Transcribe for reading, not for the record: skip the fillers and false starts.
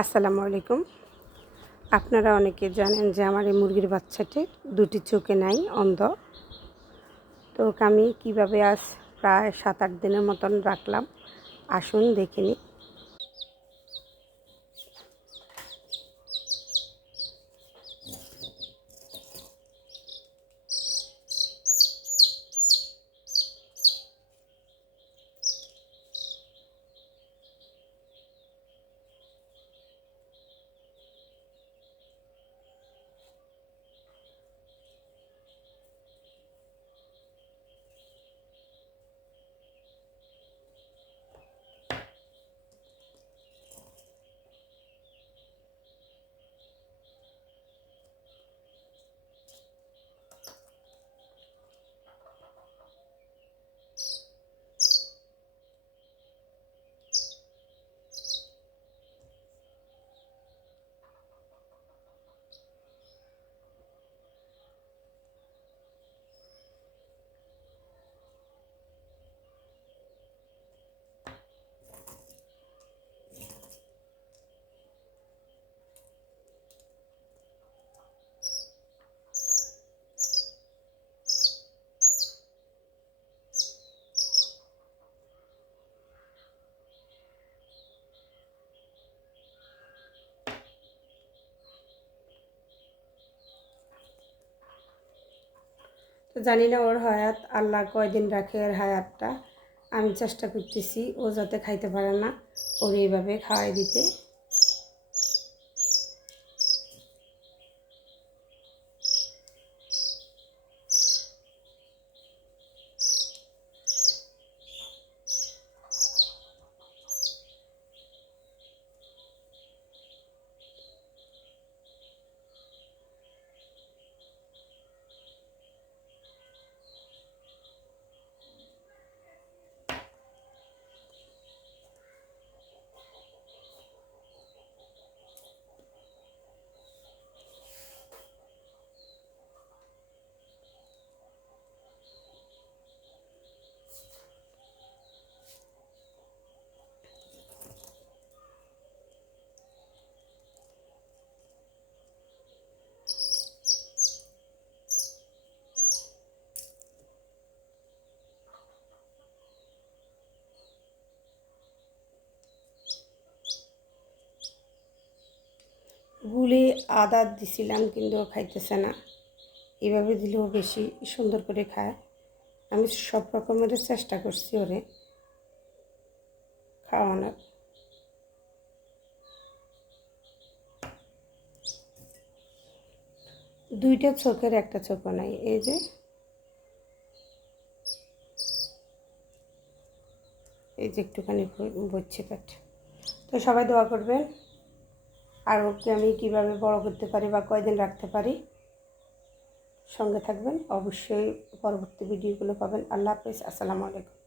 আসসালামু আলাইকুম। আপনারা অনেকে জানেন যে আমার এই মুরগির বাচ্চাটি দুটি চোখে নাই, অন্ধ। তো ওকে আমি কীভাবে আজ প্রায় 7-8 দিনের মতন রাখলাম, আসুন দেখে নিই। তো জানি না ওর হায়াত আল্লাহ কয়দিন রাখে, এর হায়াতটা আমি চেষ্টা করতেছি ও যাতে খাইতে পারে না, ওর এইভাবে খাওয়াই দিতে। গুলি আদা দিছিলাম কিন্তু ও খাইতেছে না, এভাবে দিলেও বেশি সুন্দর করে খায়। আমি সব রকমের চেষ্টা করছি ওরে খাওয়ানোর। দুইটা চোখের একটা চোখও নাই, এই যে একটুখানি বচ্ছে পেট। তো সবাই দোয়া করবেন, আর ওকে আমি কীভাবে বড় করতে পারি বা কয়দিন রাখতে পারি সঙ্গে থাকবেন, অবশ্যই পরবর্তী ভিডিওগুলো পাবেন। আল্লাহ হাফেজ, আসসালামু আলাইকুম।